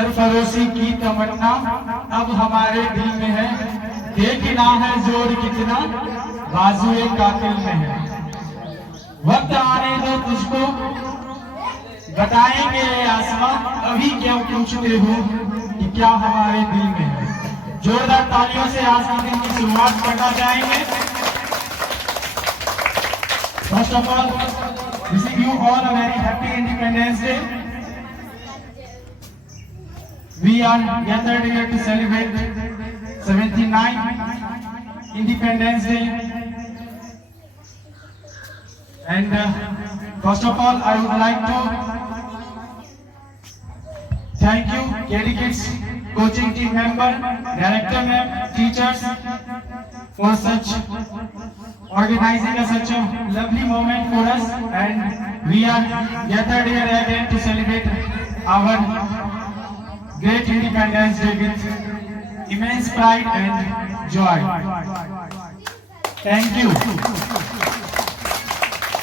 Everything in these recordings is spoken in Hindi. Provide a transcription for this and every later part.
सरफरोशी की तमन्ना अब हमारे दिल में है, देखना है जोर कितना बाजुए कातिल में है। वक्त आने दो तुझको बताएंगे आसमां, अभी क्यों पूछते हो कि क्या हमारे दिल में है। जोरदार तालियों से आज के दिन की शुरुआत करना चाहेंगे। First of all wishing you all a very happy independence day. We are gathered here to celebrate 79th Independence Day. And first of all, I would like to thank you, KD Kids coaching team member, director ma'am, teachers for such organizing such a lovely moment for us. And we are gathered here again to celebrate our great Independence Day with immense pride and joy. Thank you.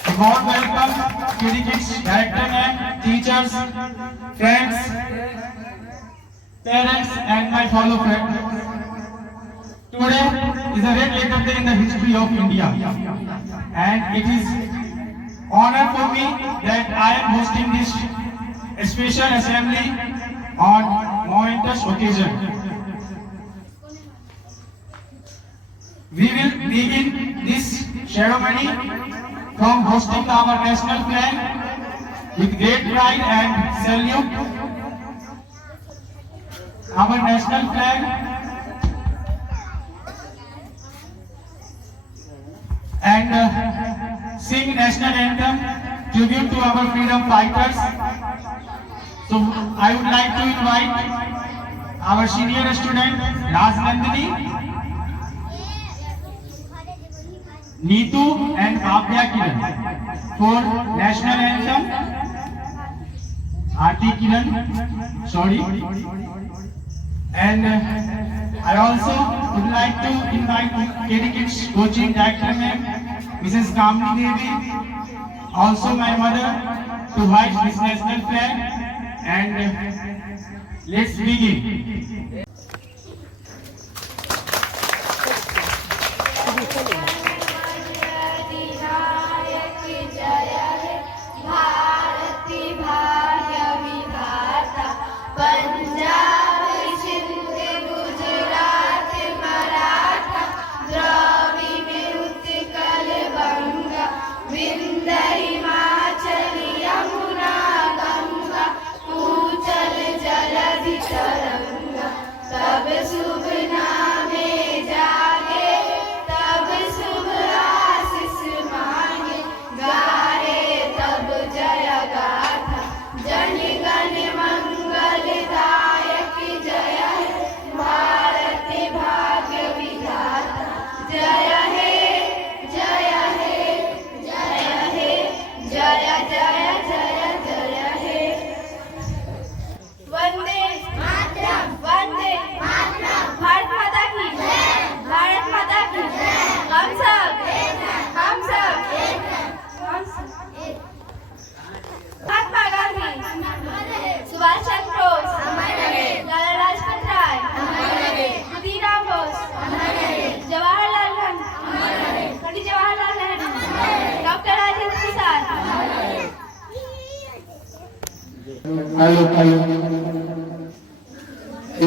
A warm welcome to the kids, director ma'am, teachers, friends, parents and my fellow friends. Today is a red letter day in the history of India, and it is honor for me that I am hosting this special assembly on momentous occasion. We will begin this ceremony from hosting our national flag with great pride and salute our national flag and sing national anthem tribute to our freedom fighters. So I would like to invite our senior student Raj Nandini, Neetu and Bhavya Kiran for national anthem. Aarti Kiran, sorry. And I also would like to invite KD Kids coaching director ma'am, Mrs. Kamini Devi, also my mother, to hoist this national flag. And let's begin.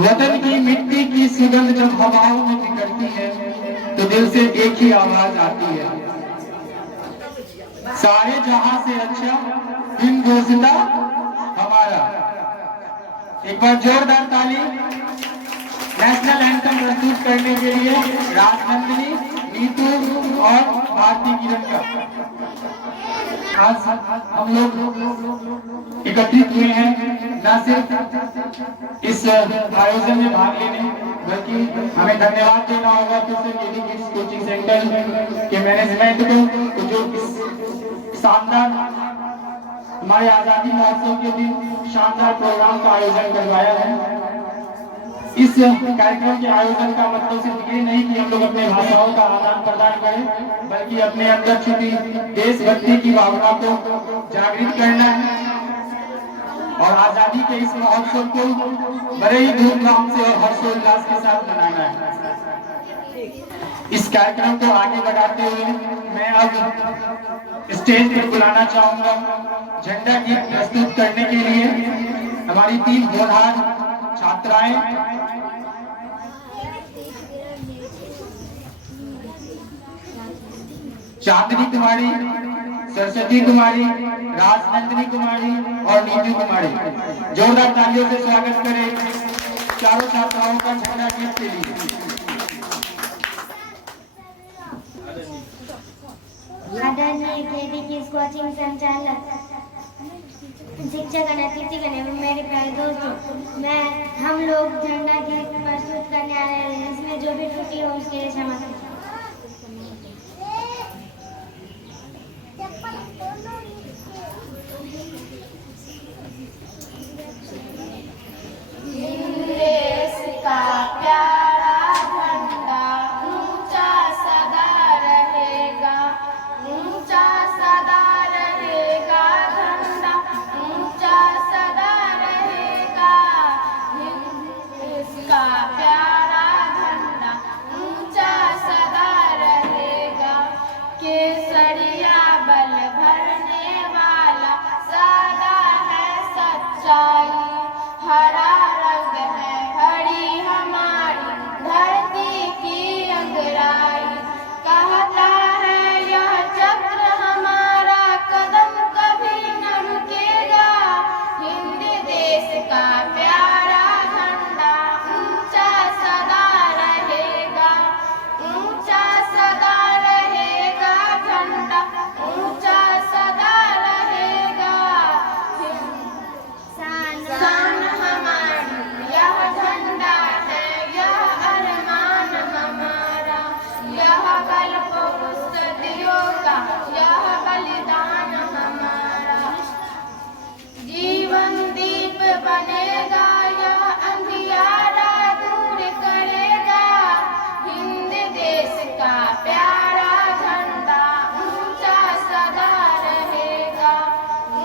वतन की मिट्टी की सुगंध जब हवाओं में बिखरती है तो दिल से एक ही आवाज आती है, सारे जहां से अच्छा हिंदुस्तान हमारा। एक बार जोरदार ताली नेशनल एंथम प्रस्तुत करने के लिए राजनंदिनी, नीतू और भारती किरण का। आज हम लोग एकत्रित हुए हैं न सिर्फ इस आयोजन में भाग लेने, बल्कि हमें धन्यवाद देना होगा फिर से केडी किड्स कोचिंग सेंटर के मैनेजमेंट को, जो इस शानदार हमारे आजादी महोत्सव के दिन शानदार प्रोग्राम का आयोजन करवाया है। इस कार्यक्रम के आयोजन का मतलब सिर्फ ये नहीं कि हम लोग अपने भाषाओं का आदान प्रदान करें, बल्कि अपने अंदर छिपी देशभक्ति की भावना को जागृत करना है। और आजादी के इस महोत्सव को बड़े ही धूमधाम से और हर्षोल्लास के साथ मनाना है। इस कार्यक्रम को आगे बढ़ाते हुए मैं अब स्टेज पर बुलाना चाहूंगा झंडा गीत प्रस्तुत करने के लिए हमारी 3 होनहार छात्राएं चांदनी कुमारी, सरस्वती कुमारी, राजनंदिनी कुमारी और नीतू कुमारी। जोरदार तालियों से स्वागत करें चारों छात्राओं का झंडा गीत के लिए। आदरणीय केबीकी कोचिंग संचालक, शिक्षक और अतिथिगण एवं मेरे प्यारे दोस्तों, हम लोग झंडा गीत प्रस्तुत करने आ रहे हैं। इसमें जो भी त्रुटि हो उसके लिए क्षमा करें। देश का प्यारा झंडा ऊंचा सदा रहेगा, ऊंचा सदा रहेगा झंडा, ऊंचा सदा रहेगा। देश का प्यारा झंडा ऊंचा सदा रहेगा। केसरिया बल भरने वाला सदा है सच्चाई, हरा रंग है हरी हमारी धरती की अंगराई। कहता है यह चक्र हमारा कदम कभी न रुकेगा। हिंद देश का प्यारा झंडा ऊंचा सदा रहेगा, ऊंचा सदा रहेगा झंडा, ऊंचा सदा रहेगा। शान हमारी यह झंडा है, यह अरमान हमारा, यह कल्प सदियों का यह बलिदान हमारा। जीवन दीप बनेगा, यह अंधियारा दूर करेगा। हिंद देश का प्यारा झंडा ऊंचा सदा रहेगा,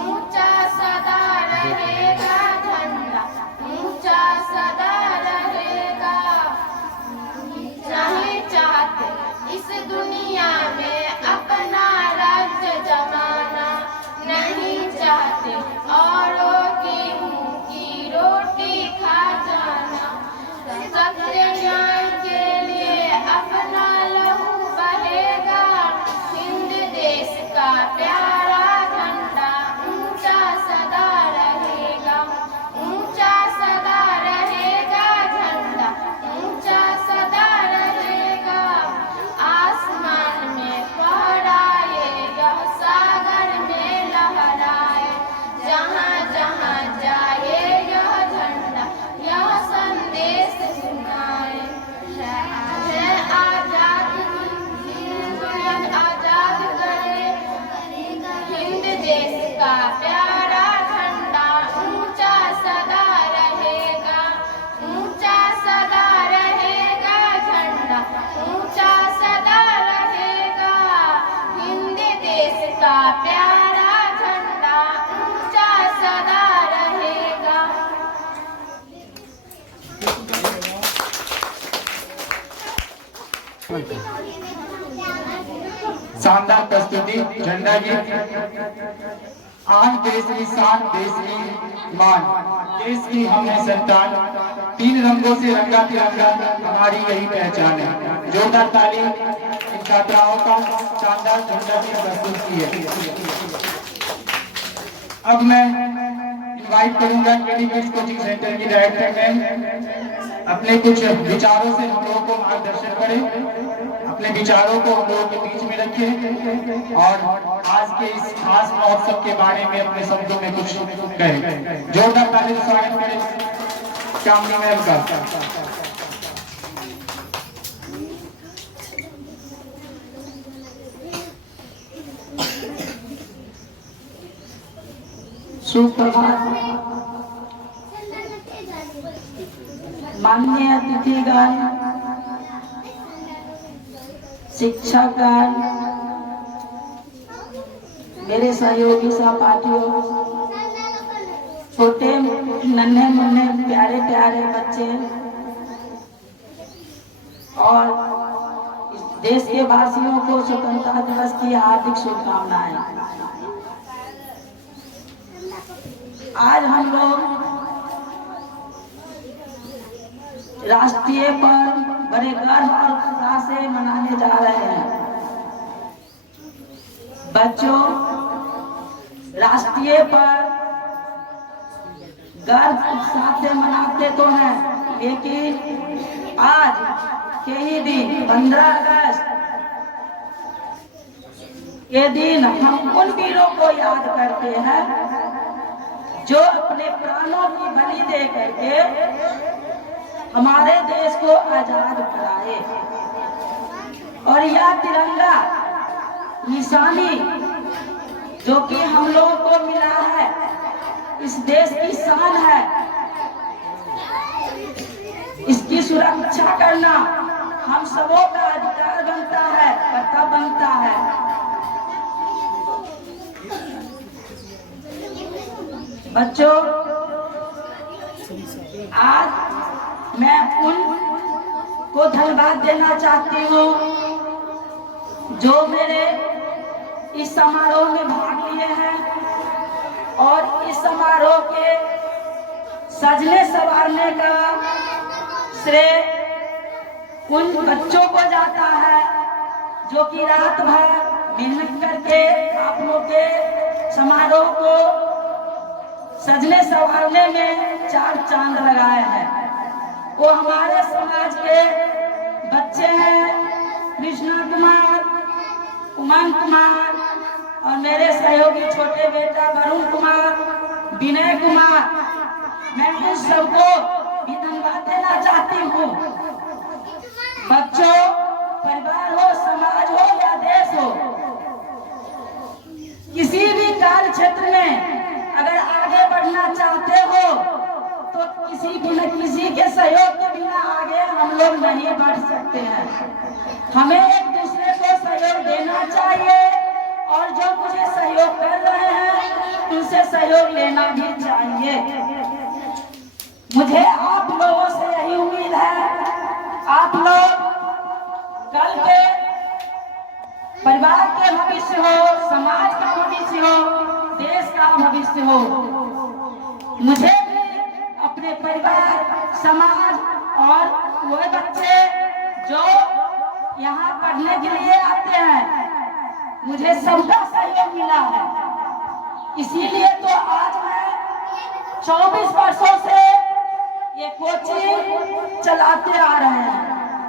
ऊंचा सदा रहेगा झंडा, ऊंचा सदा रहेगा। नहीं चाहते इस दुनिया में अपना राज्य जमाना, नहीं चाहते औरों की मुंह की रोटी खा जाना। सत्य न्याय के लिए अपना लहू बहेगा। हिंद देश का प्यारा झंडा ऊंचा सदा रहेगा, ऊंचा सदा रहेगा झंडा, ऊंचा सदा रहेगा। आसमान में फहराए यह सागर में लहराए, जहाँ जहाँ जाए यह झंडा यह संदेश सुनाए। है आजाद दुनिया आजाद करे, हिंद देश का प्यारा झंडा ऊंचा सदा रहेगा, ऊंचा सदा रहेगा झंडा, ऊंचा सदा रहेगा। हिंद देश का प्यारा झंडा ऊंचा सदा रहेगा। शानदार प्रस्तुति झंडा गीत। आन देश की शान, देश की मान, देश की हम है संतान, 3 रंगों से रंगा तिरंगा हमारी यही पहचान है। जोरदार ताली इन छात्राओं का शानदार झंडा गीत प्रस्तुत की है। अब मैं इनवाइट करूंगा केडीबीएस कोचिंग सेंटर की डायरेक्टर मैम अपने कुछ विचारों से हम लोगों को मार्गदर्शन करें, अपने विचारों को हम लोगों के बीच में रखें और आज के इस खास महोत्सव के बारे में अपने शब्दों में कुछ कहें। जोरदार ताली से स्वागत करें चांदनी मैम का। सुप्रभात। माननीय अतिथिगण, शिक्षकगण, मेरे सहयोगी सहपाठियों, छोटे नन्हे मुन्ने प्यारे प्यारे बच्चे और इस देश के वासियों को स्वतंत्रता दिवस की हार्दिक शुभकामनाएं। आज हम लोग राष्ट्रीय पर्व बड़े गर्व और उत्साह से मनाने जा रहे हैं। बच्चों, राष्ट्रीय पर्व गर्व उत्साह से मनाते तो हैं, लेकिन आज के ही दिन 15 अगस्त के दिन हम उन वीरों को याद करते हैं जो अपने प्राणों की बलि दे करके हमारे देश को आजाद कराए। और यह तिरंगा निशानी जो कि हम लोगों को मिला है, इस देश की शान है। इसकी सुरक्षा करना हम सबों का अधिकार बनता है, कर्तव्य बनता है। बच्चों, आज मैं उन को धन्यवाद देना चाहती हूँ जो मेरे इस समारोह में भाग लिए हैं और इस समारोह के सजने संवारने का श्रेय उन बच्चों को जाता है जो कि रात भर मेहनत करके आप लोग के समारोह को सजने संवारने में चार चांद लगाए हैं। वो हमारे समाज के बच्चे हैं, कृष्णा कुमार, उमंग कुमार और मेरे सहयोगी छोटे बेटा वरुण कुमार, विनय कुमार। मैं उन सबको भी धन्यवाद देना चाहती हूँ। बच्चों, परिवार हो, समाज हो या देश हो, किसी भी कार्य क्षेत्र में अगर आगे बढ़ना चाहते हो तो किसी के सहयोग के बिना आगे हम लोग नहीं बढ़ सकते हैं। हमें एक दूसरे को सहयोग देना चाहिए और जो मुझे सहयोग कर रहे हैं उनसे सहयोग लेना भी चाहिए। मुझे आप लोगों से यही उम्मीद है, आप लोग कल के परिवार के भविष्य हो, समाज का भविष्य हो, देश का भविष्य हो। मुझे भी अपने परिवार, समाज और वो बच्चे जो यहाँ पढ़ने के लिए आते हैं, मुझे सबका सहयोग मिला है। इसीलिए तो आज मैं 24 वर्षों से ये कोचिंग चलाते आ रहे हैं।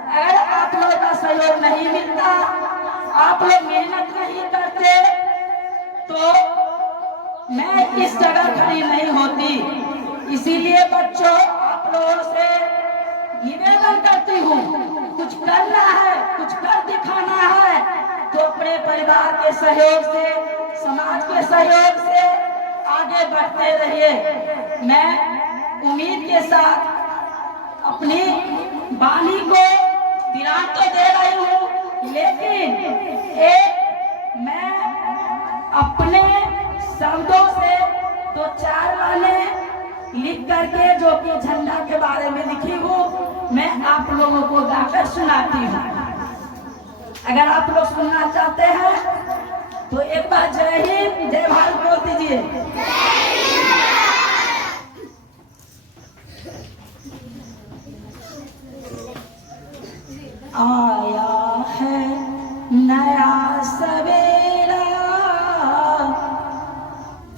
अगर आप लोग का सहयोग नहीं मिलता, आप लोग मेहनत नहीं करते, तो मैं इस जगह खड़ी नहीं होती। इसीलिए बच्चों, आप लोगों से निवेदन करती हूँ, कुछ करना है, कुछ कर दिखाना है तो अपने परिवार के सहयोग से, समाज के सहयोग से आगे बढ़ते रहिए। मैं उम्मीद के साथ अपनी वाणी को विराम तो दे रही हूँ, लेकिन एक मैं अपने शब्दों से 2-4 लाइनें लिख करके, जो कि झंडा के बारे में लिखी हूँ, मैं आप लोगों को गाकर सुनाती हूँ। अगर आप लोग सुनना चाहते हैं तो एक बार जय हिंद, जय भारत बोल दीजिए। आया है नया सवेरा,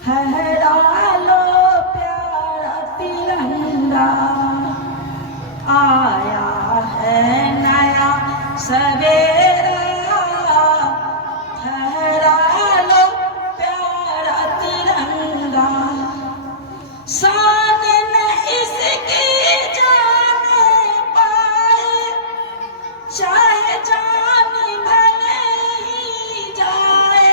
फहरा लो प्यारा तिरंगा। आया है नया सवेरा, फहरा लो प्यारा तिरंगा। शान न इसकी जाने पाए, चाहे जान भले ही जाए।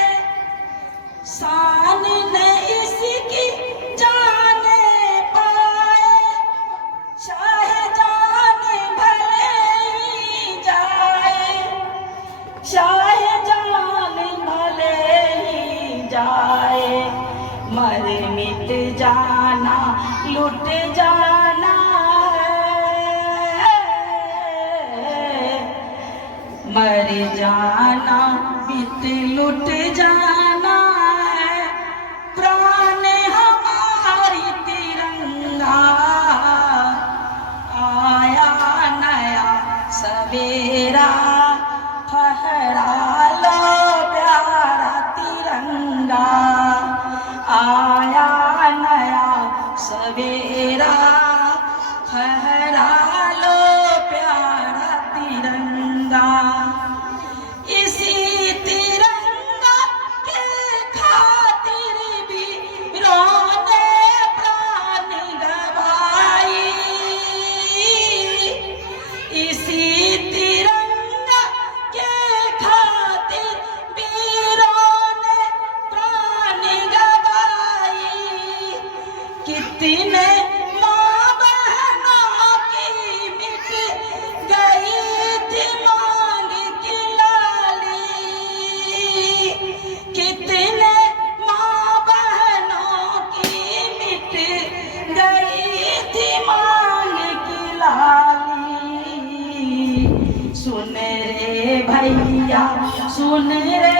भैया सुन रे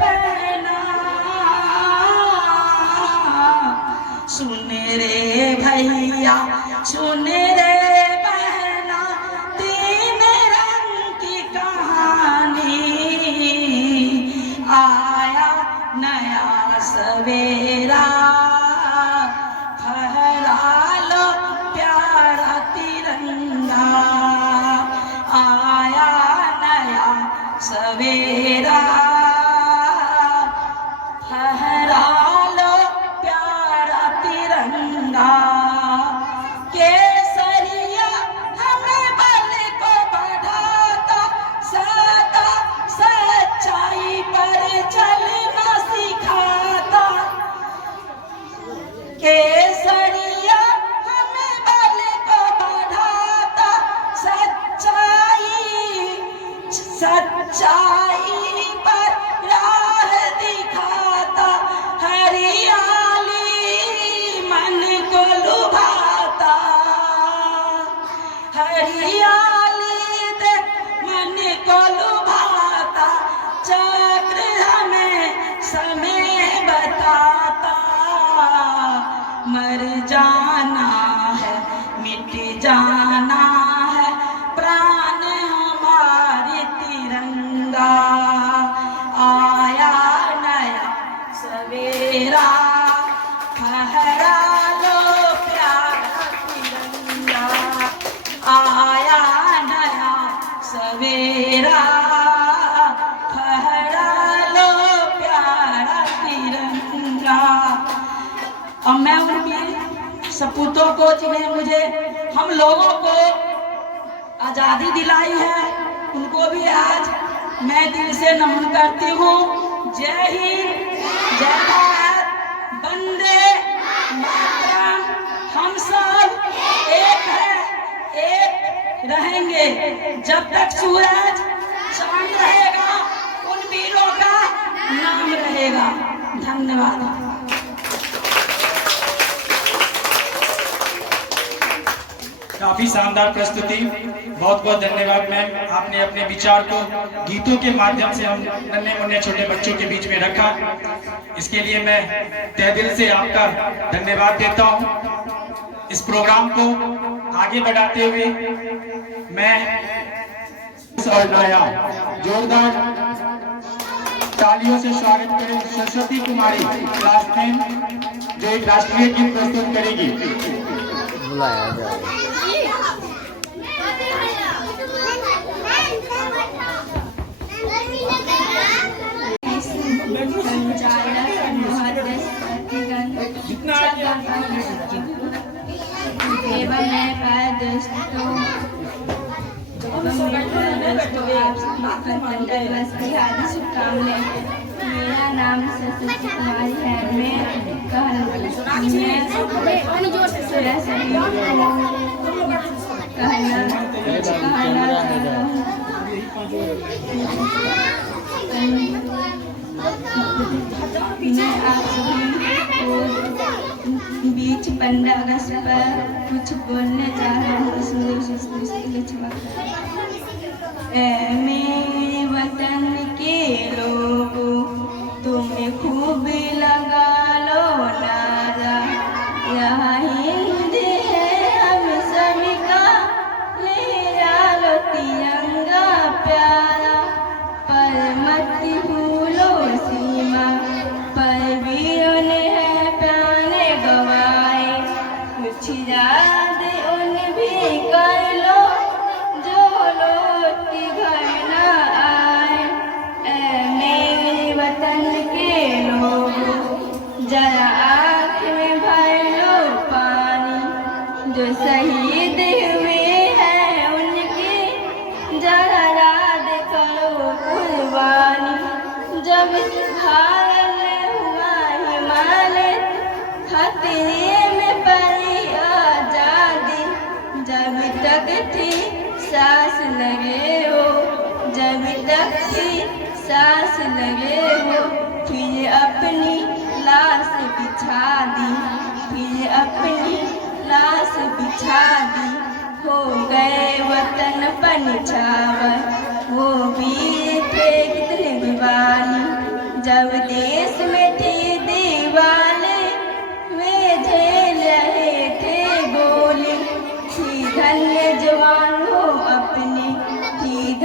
बहना, सुन रे भैया सुन रे बहना, तीन रंग की कहानी। आया नया सवेरा, फहरा लो प्यारा तिरंगा। आया नया सवेरा, फहरा लो प्यारा तिरंगा। केसरिया हमें बल को बढ़ाता, सदा सच्चाई पर चलना सिखाता। केसरिया हमें बल को बढ़ाता, सच्चाई पर राह दिखाता। हरियाली मन को लुभाता, हरियाली दे मन को लुभाता। चक्र हमें समय बताता, मर जाना है मिट जाना है प्राण हमारे तिरंगा। आया नया सवेरा, फहरा लो प्यारा तिरंगा। आया नया सवेरा, फहरा लो प्यारा तिरंगा। अब मैं उनकी सपूतों को, जिन्हें मुझे हम लोगों को आज़ादी दिलाई है, उनको भी आज मैं दिल से नमन करती हूँ। जय हिंद, जय भारत, वंदे मातरम। हम सब एक हैं, एक रहेंगे जब तक सूरज चांद रहेगा, उन वीरों का नाम रहेगा। धन्यवाद। काफी शानदार प्रस्तुति, बहुत बहुत धन्यवाद मैम। आपने अपने विचार को गीतों के माध्यम से हम नन्हे मुन्ने छोटे बच्चों के बीच में रखा, इसके लिए मैं तहे दिल से आपका धन्यवाद देता हूं। इस प्रोग्राम को आगे बढ़ाते हुए मैं और नाया जोरदार तालियों से स्वागत करें सरस्वती कुमारी क्लास 10, जो एक राष्ट्रीय गीत प्रस्तुत करेगी। बुलाया जाए। मेरा नाम सरस्वती कुमारी है। मैं आप सभी को बीच 15 अगस्त पर कुछ बोलने जा रहा हूँ। मेरे वतन के लोगों, तुम्हें खूब लगा लो नारा, यहाँ हिंद है हम सभी का, लहरा लो तिरंगा प्यारा। पर मत भूलो सीमा पर वीरों ने है प्राण गवाए, कुछ याद उन भी कर लो जो लौट के घर न आए। मेरे वतन के लोगों, जरा आँख में भर लो पानी, जो शहीद हुए हैं उनकी जरा याद करो कुर्बानी। जब भारत हुआ हिमालय, खतरे में पड़ी आजादी, जब तक थी सांस लगे हो, जब तक थी सांस लगे हो, फिर अपनी लाश बिछा दी, फिर अपनी लाश बिछा दी। हो गए वतन पर निछावर, वो वीर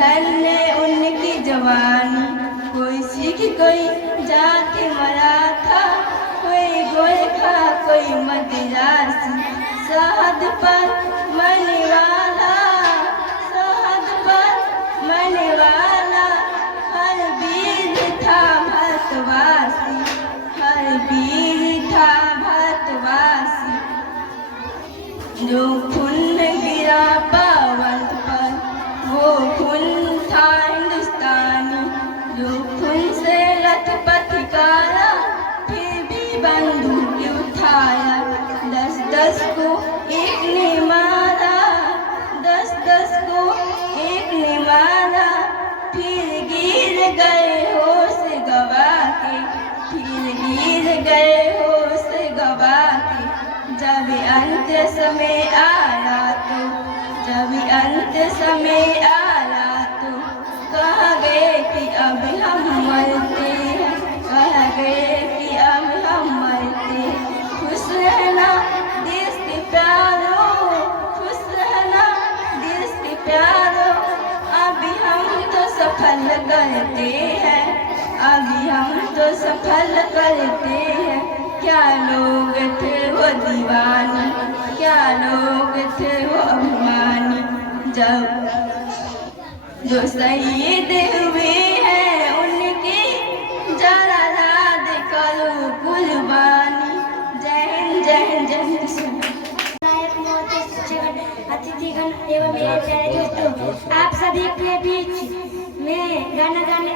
ढलने उनकी जवानी, कोई सीख कोई जाके मरा था, कोई गोरखा कोई मदिरासी, शहद पर मरने वाला, शहद पर मरने वाला, हर वीर था भारतवासी, हर वीर था भारतवासी। जो खून गिरा पावन पर वो खून था हिंदुस्तानी, जो खून से लथपथ कारा फिर भी बंदूक उठाया, 10-10 को एक ने मारा, 10-10 को एक ने मारा, फिर गिर गए होश गवा के, फिर गिर गए होश गवा के। जब अंत समय आया तो, जब अंत समय आया तो कहा गए कि अब हम मरते हैं, कहा गए कि अब हम मरते हैं। खुश रहना देश के प्यारो, खुश रहना देश के प्यारो, अभी हम तो सफल करते हैं, अभी हम तो सफल करते हैं। क्या लोग थे वो दीवानी, क्या लोग थे वो अभिमानी, जब जो शहीद हुए हैं उनकी जरा याद करो कुर्बानी। जय हिंद, जय हिंद, जय हिंद। अतिथिगण एवं मेरे प्यारे दोस्तों, आप सभी के बीच में गाना गाने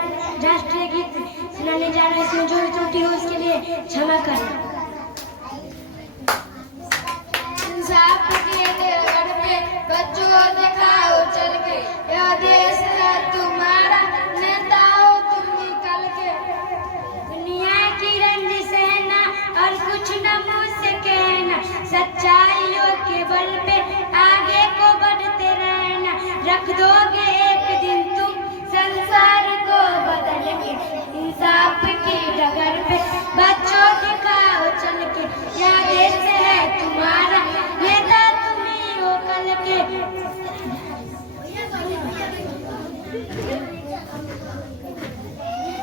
राष्ट्रीय गीत सुनाने जा रहे हैं। इसमें जो त्रुटि हो उसके लिए क्षमा करें। इंसाफ के घर पे बच्चों दिखाओ चल के, यह देश है तुम्हारा, नेता हो तुम निकल के। दुनिया की रंजिश है ना और कुछ न मुझसे कहना, सच्चाइयों के बल पे आगे को बढ़ते रहना। रख दोगे एक दिन तुम संसार को बदल के, इंसाफ की डगर पे बच्चों दिखाओ चल के, यह देश है तुम्हारा, नेता तुम्ही हो कल के।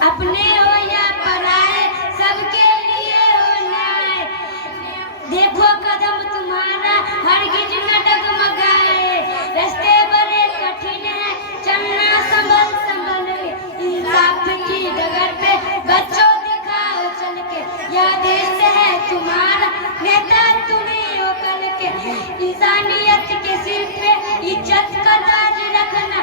अपने हो या पराए सबके लिए हो न्याय, देखो कदम तुम्हारा हरगिज न डगमगाए। रास्ते बड़े कठिन है चलना संभल संभल के, इंसाफ की डगर पे बच्चों दिखाओ चल के, यह देश है तुम्हारा, नेता तुम्ही हो कल के। इंसानियत के सिर पे इज्जत का ताज रखना,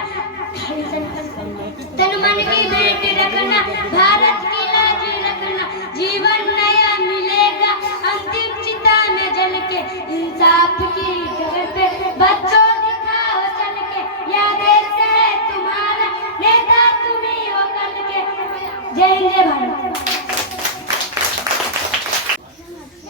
तन मन की भेंट रखना, भारत की लाज रखना। जीवन नया मिलेगा अंतिम चिता में जल के, इंसाफ की डगर पे बच्चों दिखाओ चल के, यह देश है तुम्हारा, नेता तुम्ही हो कल के। जय हिंद, जय Bharat.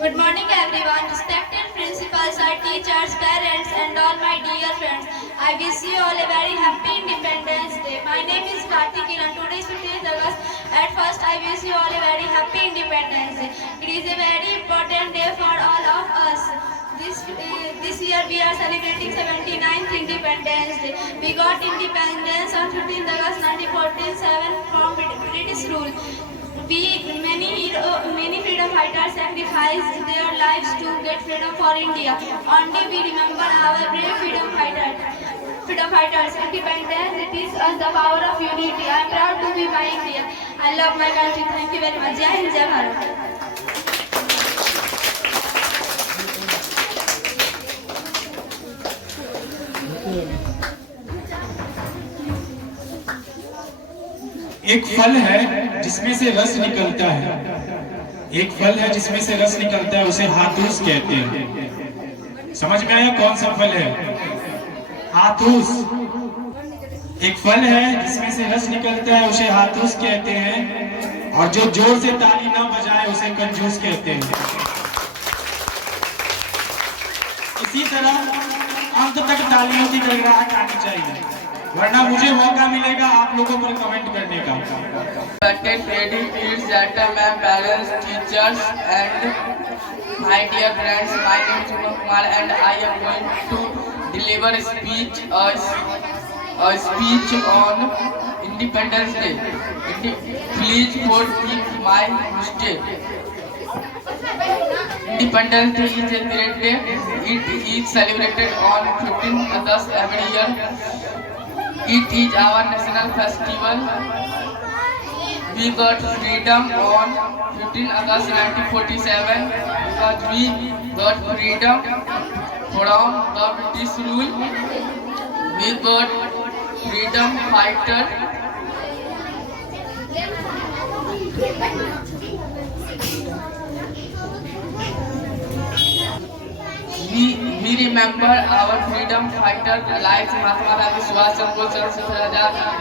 Good morning everyone, respected principals, our teachers, parents and all my dear friends. I wish you all a very happy Independence Day. My name is Karthi Kiran. Today is 15th August. At first I wish you all a very happy Independence Day. It is a very important day for all of us. This year we are celebrating 79th Independence Day. We got independence on 15th August 1947 from British rule. Many freedom fighters sacrificed their lives to get freedom for India. Only we remember our brave freedom fighters. Independence teaches us the power of unity. I am proud to be my Indian. I love my country. Thank you very much. Jai Hind, Jai Bharat. एक फल है जिसमें से रस निकलता है, एक फल है जिसमें से रस निकलता है, उसे हाथूस कहते हैं। समझ में आया कौन सा फल है? हाथूस। एक फल है जिसमें से रस निकलता है, उसे हाथूस कहते हैं, और जो जोर से ताली ना बजाए उसे कंजूस कहते हैं। इसी तरह अंत तक तालियों की गड़गड़ाहट आनी चाहिए, वरना मुझे मौका मिलेगा आप लोगों पर कमेंट करने का। Gentlemen, parents, teachers, and my dear friends, my name is Umar Kumar and I am going to deliver a speech a speech on Independence Day. Please forgive my mistake. Independence Day is a great day. It is celebrated on 15th August every year. It is our national festival. We got freedom on 15 August 1947 because we got freedom from the British rule. We got freedom fighter. We remember our freedom fighters like Mahatma Gandhi, Subhash Chandra Bose,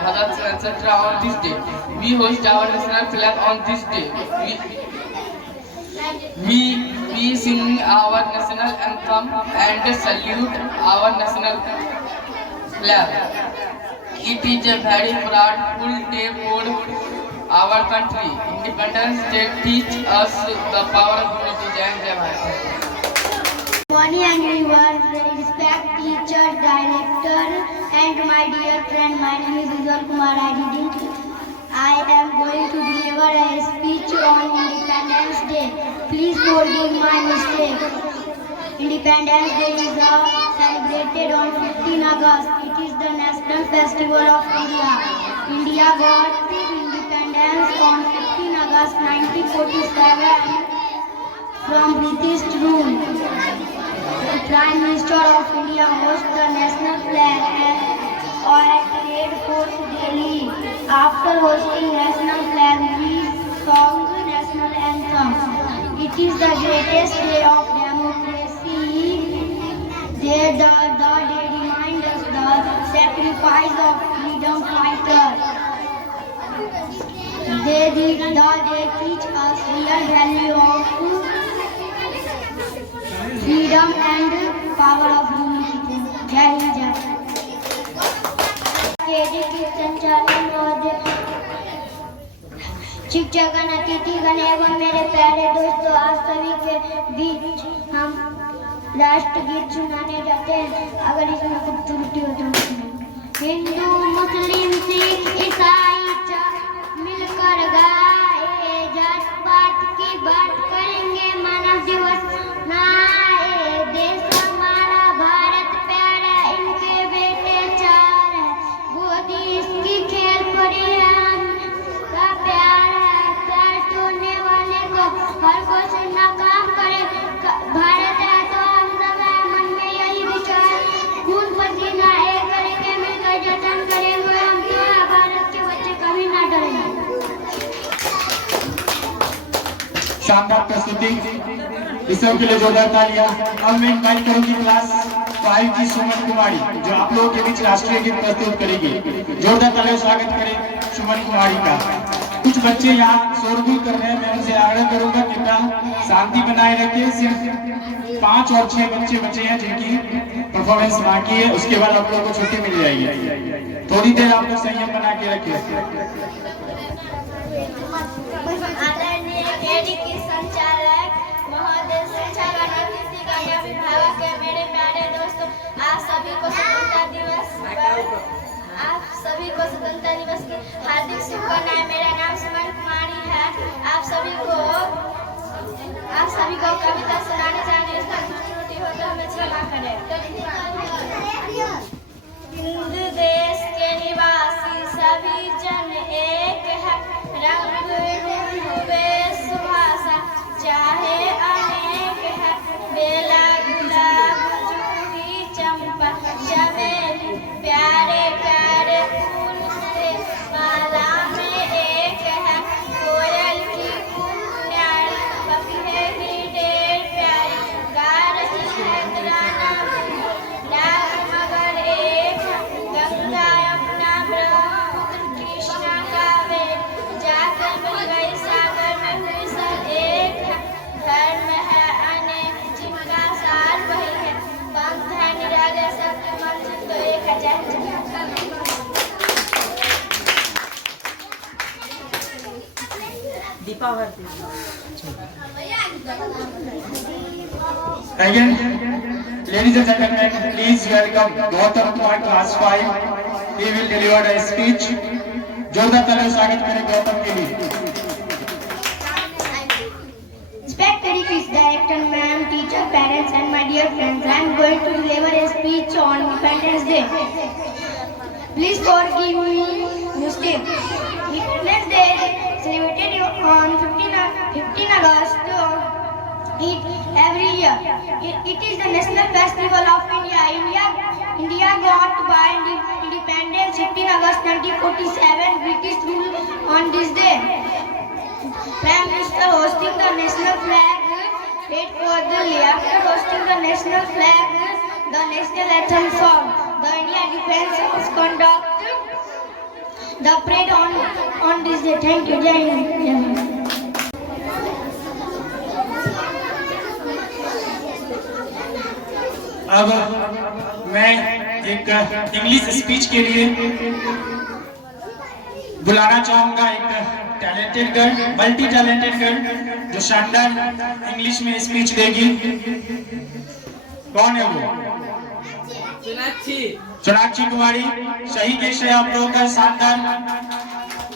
Bhagat, etc. on this day. We hoist our national flag on this day. We sing our national anthem and salute our national flag. It is a very proudful day for our country. Independence Day teaches us the power of unity. Jai Bharat. Morning everyone, respect teacher, director and my dear friend. My name is Ujjwal Kumar Adidi. I am going to deliver a speech on Independence Day. Please forgive my mistake. Independence Day is celebrated on 15 August. It is the national festival of India. India got independence on 15 August 1947 from British rule. The Prime Minister of India hosts the national flag at Red Fort, Delhi. After hosting national flag, we sung national anthem. It is the greatest day of democracy. The day reminds us the sacrifice of freedom fighters. The day teach us real value of freedom and power of unity. Jai Hind, Jai KD की संचालन महोदय, शिक्षकगण, अतिथिगण एवं मेरे प्यारे दोस्तों, आप सभी के बीच हम राष्ट्रगीत सुनाने जाते हैं। अगर इसमें कुछ त्रुटि हो तो हिंदू मुस्लिम सिख ईसाई मिलकर गाए, जात पात की बात करेंगे, मानव दिवस मनाए। देश हमारा भारत प्यारा, इनके बेटे चार है, गोदी इसकी खेल पड़ी है, का प्यार है। प्यार तोड़ने वाले को हर कोई नाकाम करे। भारत है तो हम सब है, मन में यही विचार, खून पसीना एक करके मिलकर जतन करेंगे हम तो है, भारत के बच्चे कभी ना डरेंगे। शानदार प्रस्तुति, इस सब के लिए जोरदार तालियां। अब मैं इनवाइट करूंगी क्लास 5 की सुमन कुमारी, जो आप लोगों के बीच राष्ट्रीय गीत प्रस्तुत करेगी। जोरदार तालियों से स्वागत करें सुमन कुमारी का। कुछ बच्चे यहाँ शोरगुल कर रहे हैं, मैं उनसे आग्रह करूंगा कृपया शांति बनाए रखिए। सिर्फ 5 और 6 बच्चे बचे हैं जिनकी परफॉर्मेंस बाकी है, उसके बाद आप लोगों को छुट्टी मिल जाएगी। थोड़ी देर आप लोग संयम बना के रखिए। आदरणीय केडी की संचालक महोदय, शिक्षकगण, अतिथिगण, अभिभावक, मेरे प्यारे दोस्तों, आप सभी को स्वतंत्रता दिवस की हार्दिक शुभकामनाएं। मेरा नाम सुमन कुमारी है। आप सभी को कविता सुनाने जाने, उसका त्रुटि हो तो हमें क्षमा करें। हिंदू देश के निवासी सभी जन एक है, रंग रूप वेशभूषा चाहे अनेक है, बेला गुलाब जूही चंपा चमेली, प्यारे प्यारे फूल से माला में एक है, कोयल की न्यारी पपी है ही ढेर प्यारी, गा रही है तराना नाग मगर एक है, गंगा यमुना ब्रह्मपुत्र कृष्णा कावेरी, जाकर मिल गई सागर में हुई सब एक है, धर्म है अनेक जिनका सार वही है, पंथ है निराले सबके मंजिल तो एक है। जय Again, ladies and gentlemen, please welcome Gautam Kumar, class 5. he will deliver a speech. जोरदार तालियों से स्वागत करें गौतम के लिए। Respected Quiz Director, ma'am, teacher, parents, and my dear friends, I am going to deliver a speech on Independence Day. Please forgive me mistake. Independence Day celebrated on 15 August every year. It is the national festival of India. India got by independence 15 August 1947. British rule on this day. Prime Minister hosting the national flag. Wait for the after hosting the national flag, the national anthem song. The India Defence Force conduct the parade on this day. Thank you. Jai Hind. अब मैं एक इंग्लिश स्पीच के लिए बुलाना चाहूंगा एक talented girl, multi talented girl जो शानदार इंग्लिश में स्पीच देगी। कौन है वो? सोनाक्षी कुमारी। सही देश है आप लोगों का। शानदार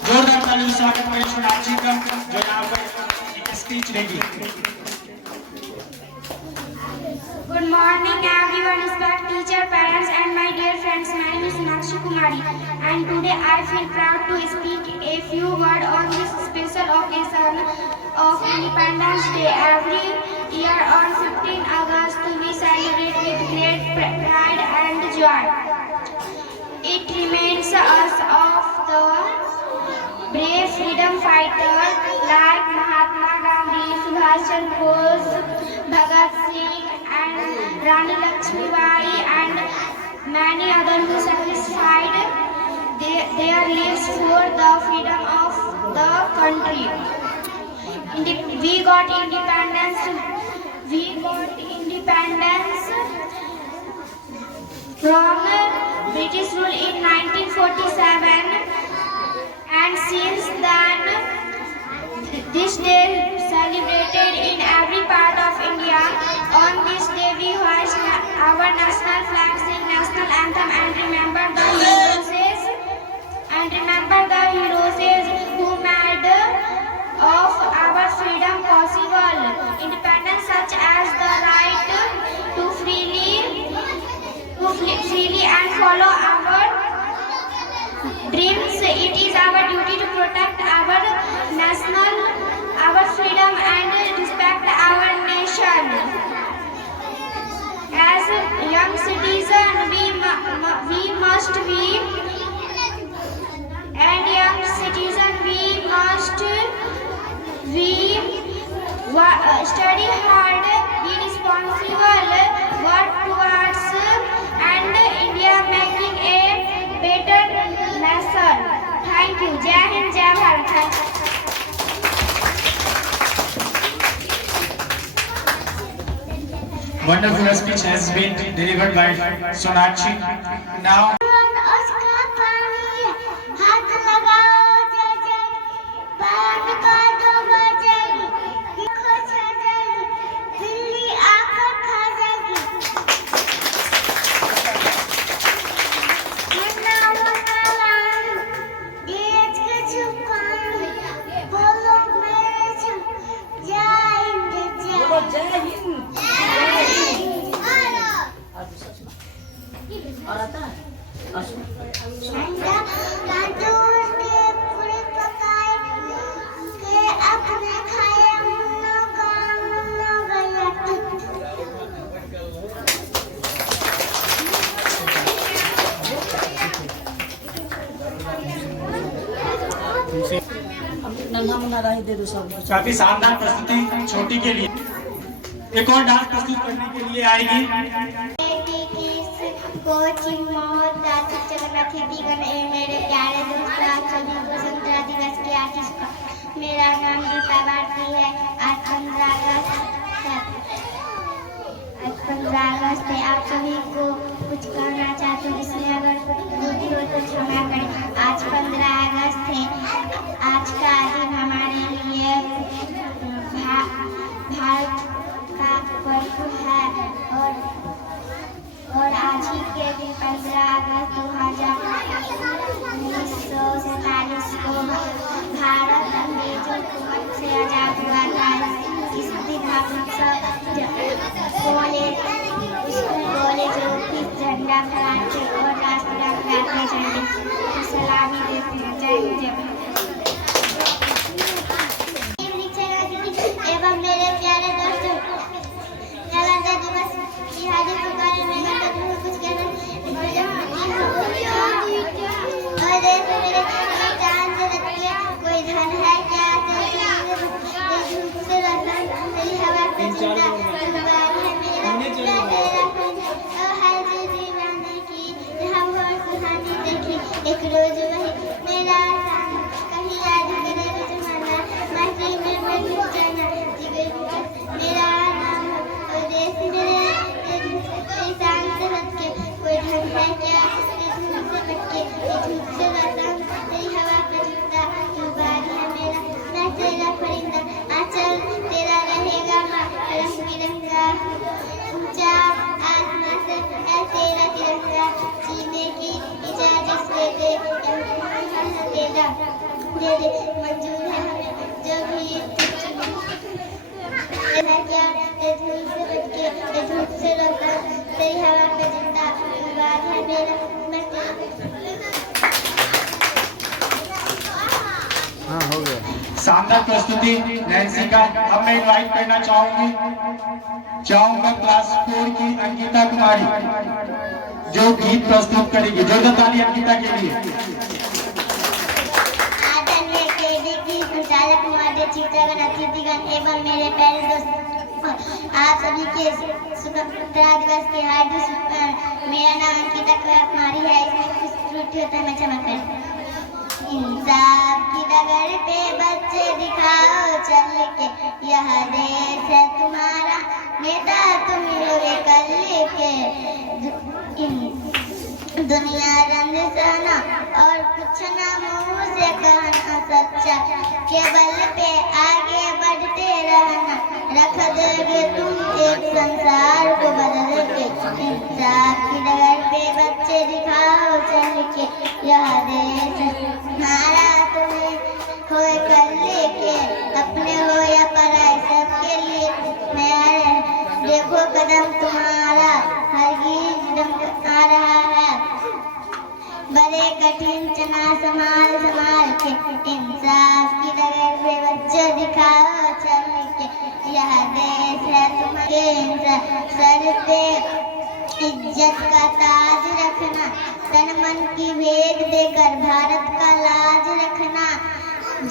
जोरदार तालियों से स्वागत करें सोनाक्षी का जो यहाँ पर एक स्पीच देगी। Good morning everyone, respected teacher, parents and my dear friends. My name is Sonakshi Kumari and today I feel proud to speak a few words on this special occasion of Independence Day. Every year on 15 August we celebrate with great pride and joy. It reminds us of the brave freedom fighters like Mahatma Gandhi, Subhash Chandra Bose, Bhagat Singh and Rani Lakshmibai and many others who sacrificed their lives for the freedom of the country. We got independence from British rule in 1947 and since then this day celebrated in every part of India. On this day we hoist our national flag, sing national anthem and remember the heroes who made of our freedom possible. Independence such as the right to freely and follow our dreams. It is our duty to protect our freedom and respect our nation. As young citizens, we must study hard, be responsible, work towards and India making a better nation. Thank you. Jai Hind, Jai Bharat. Wonderful speech has been delivered by Sonakshi. Now काफी शानदार प्रस्तुति छोटी के लिए। एक और डांस प्रस्तुत करने के लिए आएगी कोचिंग मेरे प्यारे दोस्त सभी को स्वतंत्रता दिवस की आशीष। मेरा नाम गीता भारती है। आज 15 अगस्त है। आप सभी को कुछ कहना चाहती हूँ, इसमें अगर गलती हो तो क्षमा करें। आज 15 अगस्त है। आज का दिन हमारे लिए भारत का पर्व है और आज ही के दिन 15 अगस्त 2000 झंडा फहराते और राष्ट्रगान गाते जाएंगे, तो सलामी देते हैं। जय हिंद जय भारत। एवं मेरे प्यारे दोस्तों, नर्मदा दिवस की हार्दिक शुभकामनाएं। मैं गणतंत्र कुछ कहना और देश में मेरे जान से रखिए कोई धन है क्या से रखना मेरी हवा पे जिंदा तुम्हारी है मेरा तेरा हर चीज दीवाने की हम और सुहानी देखी एक रोज वही मेरा कहीं याद करे जमाना माटी में मैं घुस जाना जिगर मेरा नाम और देश मेरे शान से हट के कोई धन है क्या धूप से बटके धूप से रहता तेरी हवा पे जिंदा तू बारी है मेरा मैं तेरा परिंदा आंचल तेरा रहेगा रंग बिरंगा ऊंचा आसमां से है तेरा तिरंगा जीने की इजाजत दे दे तेरा दे दे मंजूर है हमें जो भी है क्या धूप से बटके धूप से रहता तेरी हवा पे जिंदा तू बारी है मेरा मैं हाँ हो गया। शानदार प्रस्तुति नैन्सी का। अब मैं इनवाइट करना चाहूंगा क्लास 4 की अंकिता कुमारी जो गीत प्रस्तुत करेगी। जोरदार ताली अंकिता के लिए। आदरणीय केडी की संचालक महोदय, चित्रगण, अतिथिगण एवं मेरे प्यारे दोस्त, आप सभी के स्वतंत्रता दिवस के हार्दिक मेरा नाम अंकिता कुमारी है। इसमें कुछ त्रुटि होता है, मैं क्षमा करें। इंसाफ की डगर पे बच्चे दिखाओ चल के, यह देश है तुम्हारा, नेता तुम लोग कल के। दुनिया रंग सहना और कुछ ना मुंह से कहना सच्चा, केवल पे आगे बढ़ते रहना, रख दोगे तुम एक संसार को बदल के। इंसाफ की डगर पे बच्चे दिखाओ चल के, यह देश हमारा तुम्हें हो कर लेके, अपने हो या पराए सबके लिए नया है। देखो कदम तुम्हारा हरगिज दम आ रहा है, बड़े कठिन चना संभाल संभाल के। इंसाफ की डगर पे बच्चे दिखाओ चल के, यह देश है तुम्हारे। सर पे इज्जत का ताज रखना, तन मन की भेद देकर भारत का लाज रखना,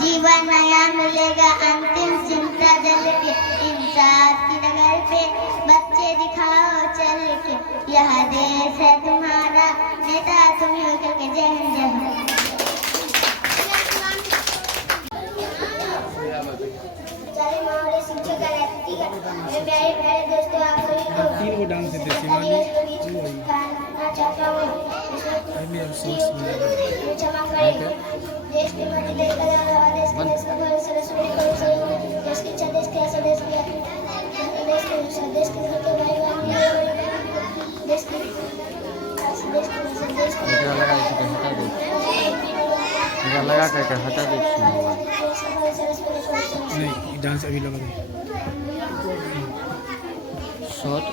जीवन नया मिलेगा अंतिम चिंता जल के। इंसाफ की डगर पे बच्चे दिखाओ चल के, यह देश है तुम्हारा, नेता तुम ही हो करके। जय हिंद जय भारत। शिक्षक मेरे प्यारे प्यारे दोस्तों, आप सभी को 3 को डांस देते कहना चाहता हूँ, क्षमा करें। देश के प्रति देश का देश का देश का गौरव सरस्वती को देश की इच्छा देश के ऐसा देश के देश के घर के भाई बहन देश के लगा करके हटा दे। नहीं डांस अभी लगा दे। शॉट